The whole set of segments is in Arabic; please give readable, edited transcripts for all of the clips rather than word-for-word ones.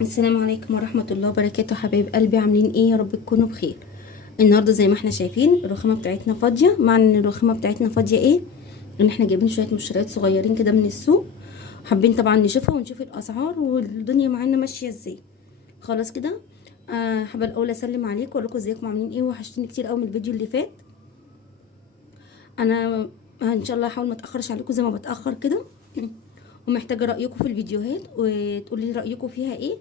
السلام عليكم ورحمة الله وبركاته، حبايب قلبي، عاملين ايه؟ يا رب تكونوا بخير. النهارده زي ما احنا شايفين الرخامة بتاعتنا فاضية. معنى ان الرخامة بتاعتنا فاضية ايه؟ ان احنا جايبين شوية مشتريات صغيرين كده من السوق، حابين طبعا نشوفها ونشوف الاسعار والدنيا معانا ماشية ازاي. خلاص كده. حابة الاول اسلم عليكم واقول لكم ازيكم عاملين ايه، وحشتوني كتير قوي من الفيديو اللي فات. انا ان شاء الله هحاول ما اتاخرش عليكم زي ما بتاخر كده. ومحتاجه رايكم في الفيديوهات وتقولوا لي رايكم فيها ايه.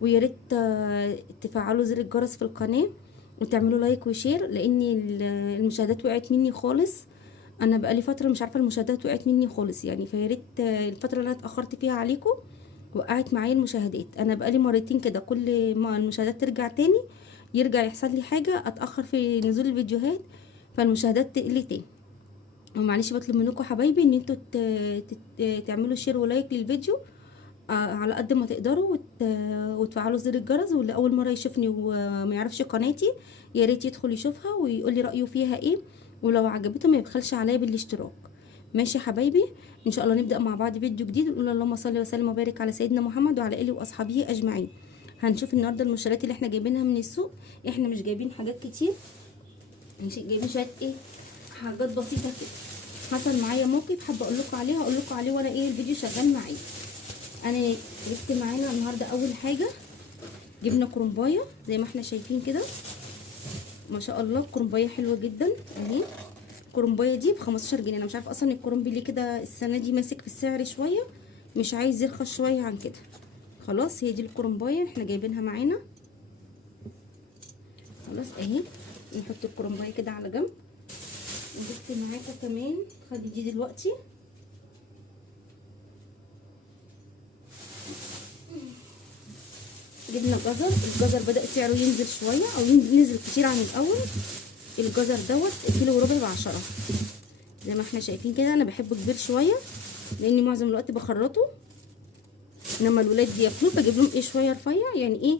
ويا ريت تفعلوا زر الجرس في القناه وتعملوا لايك وشير، لان المشاهدات وقعت مني خالص. انا بقالي فتره مش عارفه المشاهدات وقعت مني خالص يعني، فيا ريت الفتره اللي انا اتاخرت فيها عليكم وقعت معايا المشاهدات. انا بقالي مرتين كده، كل ما المشاهدات ترجع تاني يرجع يحصل لي حاجه اتاخر في نزول الفيديوهات، فالمشاهدات تقل تاني. ومعلش بطلب منكم حبايبي ان انتوا تعملوا شير ولايك للفيديو على قد ما تقدروا، وتفعلوا زر الجرس. واللي اول مره يشوفني وما يعرفش قناتي يا ريت يدخل يشوفها ويقول لي رايه فيها ايه، ولو عجبته ما يبخلش عليا بالاشتراك. ماشي يا حبايبي، ان شاء الله نبدا مع بعض فيديو جديد. نقول اللهم صل وسلم وبارك على سيدنا محمد وعلى اله واصحابه اجمعين. هنشوف النهارده المشتريات اللي احنا جايبينها من السوق. احنا مش جايبين حاجات كتير، مش جايبين شويه ايه، حاجات بسيطه كده. حصل معايا موقف حابه اقول لكم عليه، هقول لكم عليه وانا ايه الفيديو شغال معايا. انا جبت معانا النهارده اول حاجه جبنا كرنبايه زي ما احنا شايفين كده، ما شاء الله كرنبايه حلوه جدا اهي. الكرنبايه دي ب15 جنيه. انا مش عارفه اصلا الكرنب ليه كده السنه دي ماسك في السعر شويه، مش عايز يرخص شويه عن كده. خلاص هي دي الكرنبايه احنا جايبينها معانا. خلاص اهي، نحط الكرنبايه كده على جنب. وجبت معاكم كمان، خلي دي دلوقتي، جبنا جزر. الجزر بدأ سعره ينزل شوية او نزل كتير عن الاول. الجزر دوت كيلو وربع ب10 زي ما احنا شايفين كده. انا بحبه كبير شوية لاني معظم الوقت بخرطه، انما الولاد بياكلوه بجيب لهم ايه شوية رفيع، يعني ايه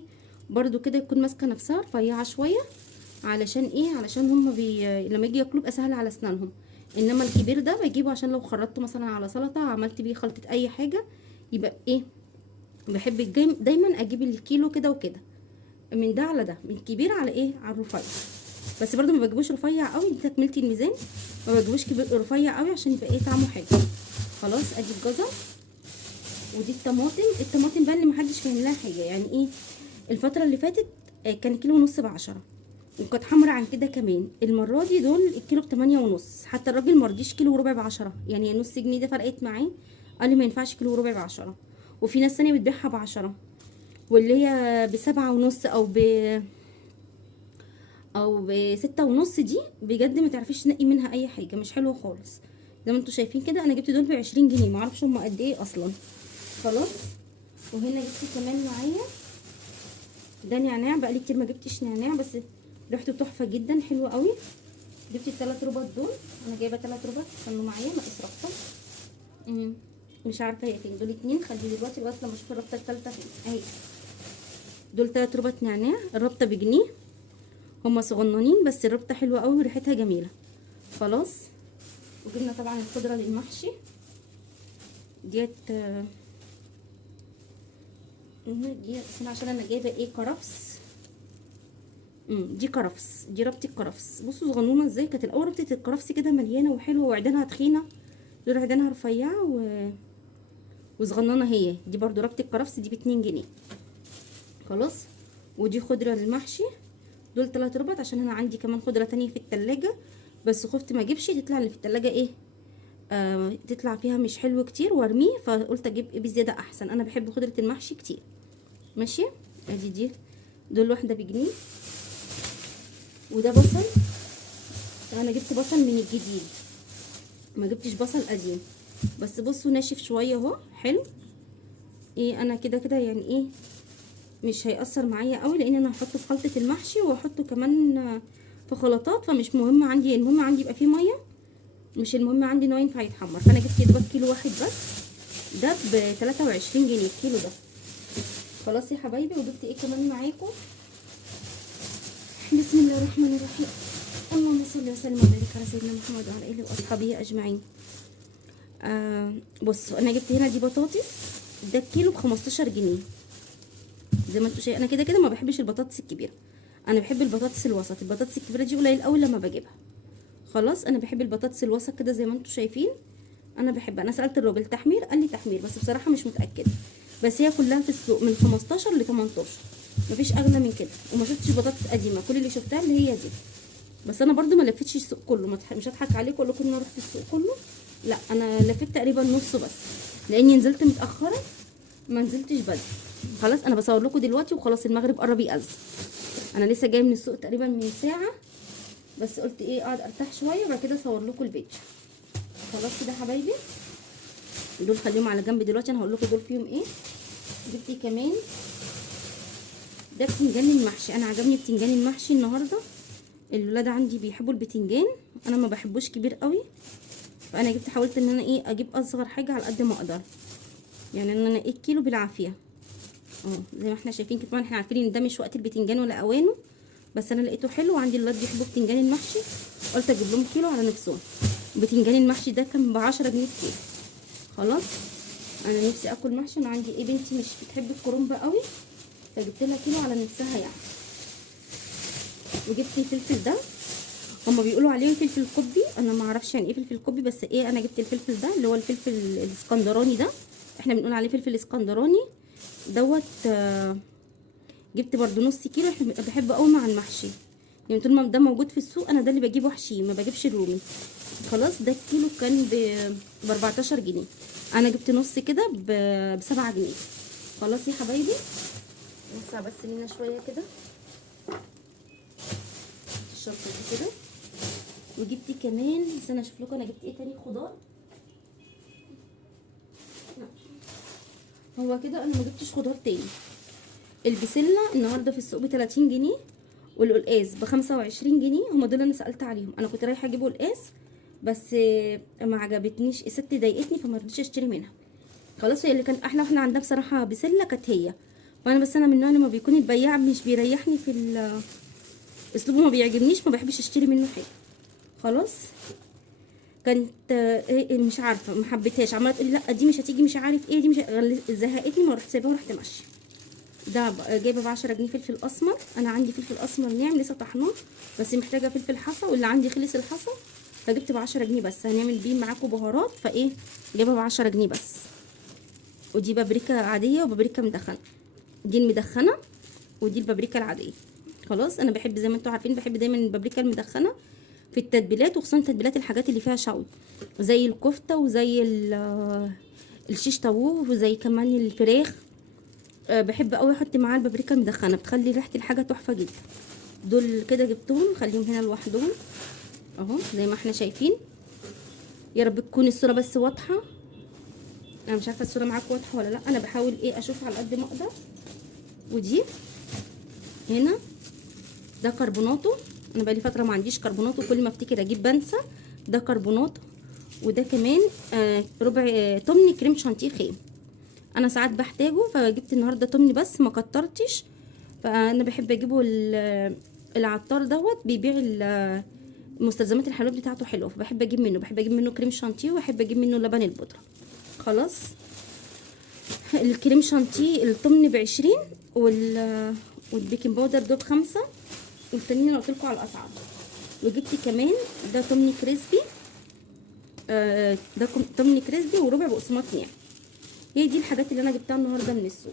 برضو كده يكون ماسكة نفسها رفيعة شوية، علشان ايه، علشان هما لما يجي ياكلوه يبقى سهل على اسنانهم. انما الكبير ده بجيبه عشان لو خرطته مثلا على سلطة، عملت بيه خلطة اي حاجة، يبقى ايه، بحب دايما اجيب الكيلو كده وكده، من ده على ده، من كبير على ايه، على الرفيع. بس برضو ما بجيبوش رفيع قوي، دي تكملتي الميزان. ما بجيبوش كبير رفيع قوي عشان يبقى ايه طعمه حلو. خلاص ادي الجزر، ودي الطماطم. الطماطم بقى اللي محدش فاهم لها حاجه، يعني ايه، الفتره اللي فاتت كان كيلو ونص ب10 وكانت حمرا عن كده كمان. المره دي دول الكيلو ب8 ونص، حتى الراجل مرضيش كيلو وربع ب10، يعني نص جنيه ده فرقت معاه، قال لي ما ينفعش كيلو وربع ب10. وفي ناس تانية بتبيعها ب10، واللي هي ب7 ونص او ب6 ونص، دي بجد ما تعرفيش تنقي منها اي حاجه، مش حلوه خالص. زي ما انتوا شايفين كده، انا جبت دول ب20 جنيه، معرفش هما قد ايه اصلا. خلاص. وهنا جبت كمان معايا ده نعناع، بقالي كتير ما جبتش نعناع، بس ريحته تحفه جدا حلوه قوي. جبت ال3 ربط دول، انا جايبه 3 ربط، استنوا معايا ناقص ربطه. مش عارفه هي فين، دول 2، خلي دلوقتي لغايه لما اشوف الربطه الثالثه فين اهي. دول 3 ربط نعناع، الربطه بجنيه، هما صغننين بس الربطه حلوه قوي وريحتها جميله. خلاص. وجبنا طبعا الخضره للمحشي ديت، دي بس عشان انا جايبه ايه كرفس. دي كرفس، دي ربطه كرفس. بصوا صغنونه ازاي، كانت الاول ربطه الكرفس كده مليانه وحلوه وعيدانها تخينه، دول عيدانها رفيعه وصغننه. هي دي برضو ربطه الكرفس، دي ب2 جنيه. خلاص. ودي خضره للمحشي، دول 3 ربط، عشان انا عندي كمان خضره تانية في التلاجة، بس خفت ما اجيبش تطلع اللي في التلاجة ايه، تطلع فيها مش حلو كتير وارميه، فقلت اجيب ايه بزياده احسن. انا بحب خضره المحشي كتير. ماشي. ادي دي، دول واحده بجنيه. وده بصل، انا جبت بصل من الجديد، ما جبتش بصل قديم، بس بصوا ناشف شويه اهو حلو. ايه انا كده كده يعني ايه، مش هيأثر معايا قوي، لان انا هحطه في خلطه المحشي وهحطه كمان في خلطات، فمش مهم عندي، المهم عندي يبقى فيه ميه، مش المهم عندي ان هو ينفع يتحمر. فانا جبت يا دوبك كيلو واحد بس، ده ب23 جنيه الكيلو ده. خلاص يا حبايبي. وجبت ايه كمان معاكم، بسم الله الرحمن الرحيم، اللهم صل وسلم وبارك على سيدنا محمد وعلى اله واصحابه اجمعين. بصوا انا جبت هنا دي بطاطس، ده الكيلو ب15 جنيه. زي ما انتوا شايفين انا كده كده ما بحبش البطاطس الكبيره، انا بحب البطاطس الوسط. البطاطس الكبيره دي قليل قوي لما بجيبها. خلاص انا بحب البطاطس الوسط كده زي ما انتوا شايفين. انا بحب، انا سالت الراجل تحمير قال لي تحمير، بس بصراحه مش متاكده. بس هي كلها في السوق من 15 ل 18، مفيش اغلى من كده. وما شفتش بطاطس قديمه، كل اللي شفتها اللي هي دي. بس انا برضو ما لفتش السوق كله، مش هضحك عليكم اقول لكم ان انا رحت السوق كله، لا انا لفيت تقريبا نصه بس، لاني نزلت متاخره ما نزلتش بدري. خلاص انا بصور لكم دلوقتي وخلاص المغرب قرب يأذن. انا لسه جايه من السوق تقريبا من ساعه، بس قلت ايه اقعد ارتاح شويه وبعد كده اصور لكم الفيديو. خلاص كده يا حبايبي، دول خليهم على جنب دلوقتي. انا هقول لكم دول فيهم ايه. جبت كمان ده بتنجان المحشي، انا عجبني بتنجان المحشي النهارده. الولاد عندي بيحبوا البتنجان، انا ما بحبوش كبير قوي، فانا جبت حاولت ان انا ايه اجيب اصغر حاجه على قد ما اقدر، يعني ان انا 1 كيلو بالعافيه زي ما احنا شايفين كده. طبعا احنا عارفين ان ده مش وقت البتنجان ولا اوانه، بس انا لقيته حلو وعندي الولاد بيحبوا بتنجان المحشي، قلت اجيب لهم كيلو على نفسهم. بتنجان المحشي ده كان ب10 جنيه كيلو. خلاص انا نفسي اكل محشي، انا عندي ايه بنتي مش بتحب الكرنب قوي، فجبت لها كيلو على نفسها يعني. وجبت الفلفل ده، هما بيقولوا عليه فلفل قبي، انا ما اعرفش يعني ايه فلفل قبي، بس ايه انا جبت الفلفل ده اللي هو الفلفل الاسكندراني ده، احنا بنقول عليه فلفل اسكندراني دوت. جبت برضو نص كيلو، احنا بحب قوي مع المحشي يعني، طول ما ده موجود في السوق انا ده اللي بجيبه وحشي، ما بجيبش الرومي. خلاص ده الكيلو كان ب 14 جنيه، انا جبت نص كده ب 7 جنيه. خلاص يا حبايبي، لسه بس لينا شويه كده الشطه دي كده. وجبت كمان، استنى اشوف لكم انا جبت ايه تاني خضار. هو كده انا ما جبتش خضار تاني. البسله النهارده في السوق ب 30 جنيه، والقلقاس ب 25 جنيه، هما دول انا سالت عليهم. انا كنت رايحه اجيب قلقاس بس ما عجبتنيش، الست ضايقتني فما رضيتش اشتري منها. خلاص هي اللي كان احلى واحنا عندنا بصراحه بسله كانت هي. وانا بس انا من النوع لما بيكون البياع مش بيريحني في اسلوبه، ما بيعجبنيش، ما بحبش اشتري منه حاجه. خلاص كانت مش عارفه ما حبيتهاش، عماله تقولي لا دي مش هتيجي مش عارف ايه، دي مش زهقتني، ما رحت سايباها ورحت ماشيه. ده جايبه ب 10 جنيه فلفل اسمر، انا عندي فلفل اسمر ناعم لسه طحناه، بس محتاجه فلفل حصى، واللي عندي خلص الحصى، فجبت ب 10 جنيه بس. هنعمل بيه معاكم بهارات، فايه جايبه ب 10 جنيه بس. ودي بابريكا عاديه وبابريكا مدخنه، دي المدخنه ودي البابريكا العاديه. خلاص انا بحب زي ما انتم عارفين بحب دايما البابريكا المدخنه في التتبيلات، وخصوصا تتبيلات الحاجات اللي فيها شوي زي الكفته وزي الشيش طاووق وزي كمان الفراخ. بحب قوي احط معاه البابريكا المدخنه، بتخلي ريحه الحاجه تحفه جدا. دول كده جبتهم خليهم هنا لوحدهم اهو زي ما احنا شايفين. يا رب تكون الصوره بس واضحه، انا مش عارفه الصوره معاكم واضحه ولا لا، انا بحاول ايه اشوف على قد ما اقدر. ودي هنا ده كربوناتو، انا بقالي فتره ما عنديش كربوناتو، كل ما افتكر اجيب بنسى. ده كربوناتو. وده كمان ربع تمن كريم شانتيه خام، انا ساعات بحتاجه فجبت النهارده تمن بس ما كترتش. فانا بحب اجيبه العطار دوت بيبيع مستلزمات الحلويات بتاعته حلوه، فبحب اجيب منه، بحب اجيب منه كريم شانتيه وبحب اجيب منه لبن البودره. خلاص الكريم شانتيه التمن ب20 والبيكنج باودر دول ب5، والتانيين انا قلتلكوا على الاسعار. وجبت كمان ده تمن كريسبي، ده تمن كريسبي وربع بقسماط ناعم. هي دي الحاجات اللي انا جبتها النهارده من السوق.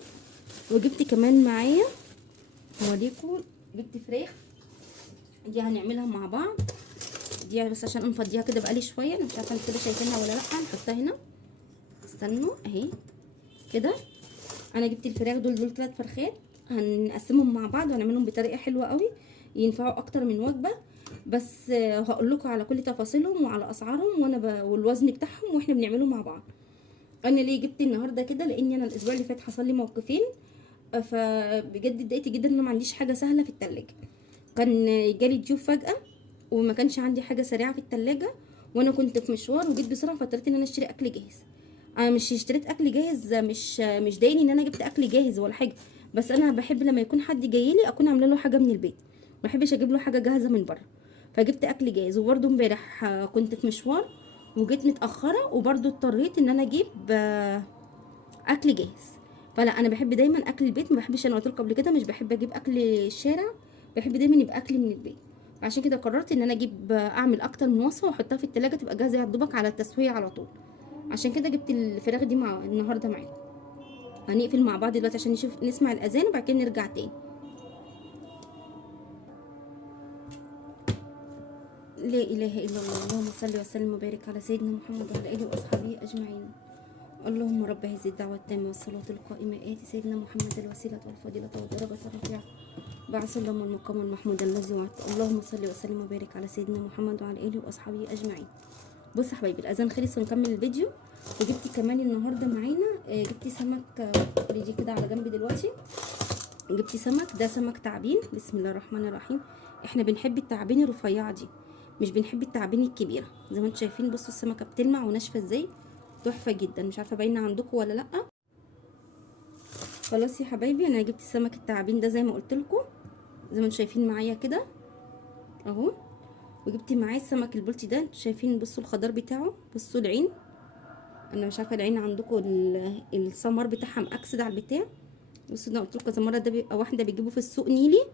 وجبت كمان معايا هوريكم، جبت فراخ دي هنعملها مع بعض، دي بس عشان نفضيها كده بقالي شويه، انا مش عارفه انتوا كده شايفينها ولا لا. نحطها هنا، استنوا اهي كده. انا جبت الفراخ دول 3 فرخات، هنقسمهم مع بعض وهنعملهم بطريقه حلوه قوي، ينفعوا اكتر من وجبه. بس هقول لكم على كل تفاصيلهم وعلى اسعارهم والوزن بتاعهم واحنا بنعمله مع بعض. انا ليه جبت النهارده كده، لاني انا الاسبوع اللي فات حصل لي موقفين، فبجد اتضايقت جدا ان ما عنديش حاجه سهله في التلاجة. كان جالي ضيوف فجاه وما كانش عندي حاجه سريعه في التلاجة، وانا كنت في مشوار وجيت بسرعه، فاضطريت ان انا اشتري اكل جاهز. انا مش اشتريت اكل جاهز، مش ضايقني ان انا جبت اكل جاهز ولا حاجه، بس انا بحب لما يكون حد جاي لي اكون عامله له حاجه من البيت، ما بحبش اجيب له حاجه جاهزه من بره. فجبت اكل جاهز. وبرده امبارح كنت في مشوار وجيت متاخره، وبرده اضطريت ان انا اجيب اكل جاهز. فلا انا بحب دايما اكل البيت، ما بحبش، انا قلت لكم قبل كده مش بحب اجيب اكل الشارع، بحب دايما يبقى اكل من البيت. عشان كده قررت ان انا اجيب اعمل اكتر من وصفه واحطها في التلاجة تبقى جاهزه يا دوبك على التسويه على طول. عشان كده جبت الفراخ دي مع النهارده معاكم. هنقفل مع بعض دلوقتي عشان نسمع الاذان وبعد كده نرجع تاني. لا اله الا الله. اللهم صل وسلم وبارك على سيدنا محمد وعلى اله واصحابه اجمعين. اللهم رب هذه الدعوة التامة والصلاة القائمة آت سيدنا محمد الوسيلة والفضيلة والدرجة الرفيعة بعث اللهم المقام المحمود الذي وعدته. اللهم صل وسلم وبارك على سيدنا محمد وعلى آله وأصحابه أجمعين. بص يا حبايبي الأذان خلص ونكمل الفيديو. وجبت كمان النهارده معانا جبت سمك، دي كده على جنب دلوقتي. جبت سمك، ده سمك تعابين. بسم الله الرحمن الرحيم. احنا بنحب التعابين الرفيعة دي، مش بنحب التعابين الكبيرة. زي ما انتم شايفين بصوا السمكة بتلمع وناشفة ازاي، تحفه جدا. مش عارفه باينه عندكم ولا لا. خلاص يا حبايبي انا جبت السمك التعابين ده زي ما قلت لكم، زي ما انتم شايفين معايا كده اهو. وجبت معاه السمك البلطي ده، انتوا شايفين بصوا الخضار بتاعه، بصوا العين. انا مش عارفه العين عندكم السمر بتاعها مأكسد على البتاع. بصوا ده قلت لكم كذا مره، ده بيبقى واحده بيجيبوه في السوق نيلي،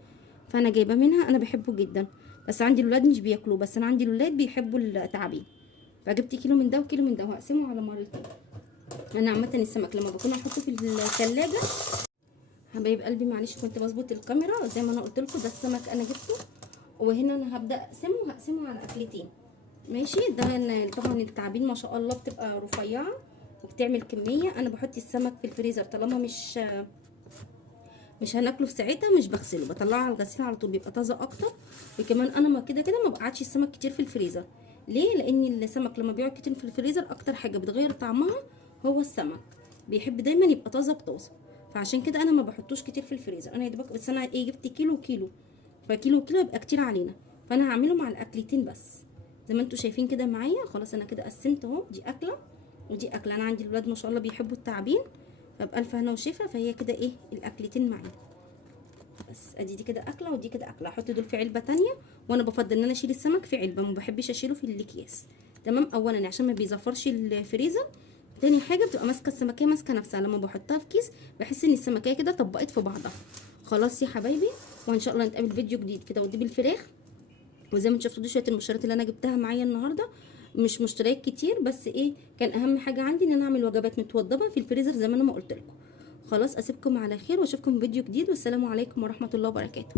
فانا جايبه منها. انا بحبه جدا بس عندي الولاد مش بياكلوه، بس انا عندي الولاد بيحبوا التعابين، فجبت كيلو من ده وكيلو من ده وهقسمه على مرتين. انا عامه السمك لما بكون احطه في الثلاجه حبايب قلبي، معلش كنت بظبط الكاميرا زي ما انا قلت لكم. ده السمك انا جبته، وهنا انا هبدا هقسمه على اكلتين ماشي. ده طبعا التعابين ما شاء الله بتبقى رفيعه وبتعمل كميه. انا بحط السمك في الفريزر طالما مش هناكله في ساعتها، مش بغسله، بطلعه على الغسيل على طول بيبقى طازه اكتر. وكمان انا ما كده ما بقعدش السمك كتير في الفريزر. ليه؟ لان السمك لما بيقعد كتير في الفريزر اكتر حاجه بتغير طعمها هو السمك، بيحب دايما يبقى طازه بطازه. فعشان كده انا ما بحطوش كتير في الفريزر. انا يا دوبك بس انا جبت كيلو، فكيلو يبقى كتير علينا، فانا هعمله مع الاكلتين بس زي ما انتم شايفين كده معايا. خلاص انا كده قسمت اهو، دي اكله ودي اكله. انا عندي الولاد ما شاء الله بيحبوا التعابين، فبألف هنا وشفا. فهي كده ايه الاكلتين معايا بس. ادي دي كده اكله ودي كده اكله. احط دول في علبه تانية، وانا بفضل ان انا اشيل السمك في علبه، ما بحبش اشيله في الاكياس. تمام، اولا عشان ما بيزفرش الفريزر، تاني حاجه بتبقى ماسكه السمكيه ماسكه نفسها. لما بحطها في كيس بحس ان السمكيه كده طبقت في بعضها. خلاص يا حبايبي، وان شاء الله نتقابل فيديو جديد في توضيب الفراخ. وزي ما انتم شفتوا دي شويه المشتريات اللي انا جبتها معايا النهارده، مش مشتريات كتير بس ايه، كان اهم حاجه عندي ان انا اعمل وجبات متوضبه في الفريزر زي ما انا ما قلت لكم. خلاص اسيبكم على خير واشوفكم في فيديو جديد، والسلام عليكم ورحمه الله وبركاته.